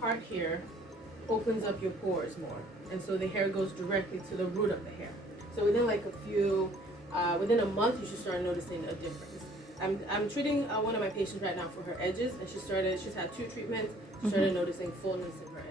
part here opens up your pores more, and so the hair goes directly to the root of the hair. So within like within a month, you should start noticing a difference. I'm treating one of my patients right now for her edges, and she's had 2 treatments. She started noticing fullness in her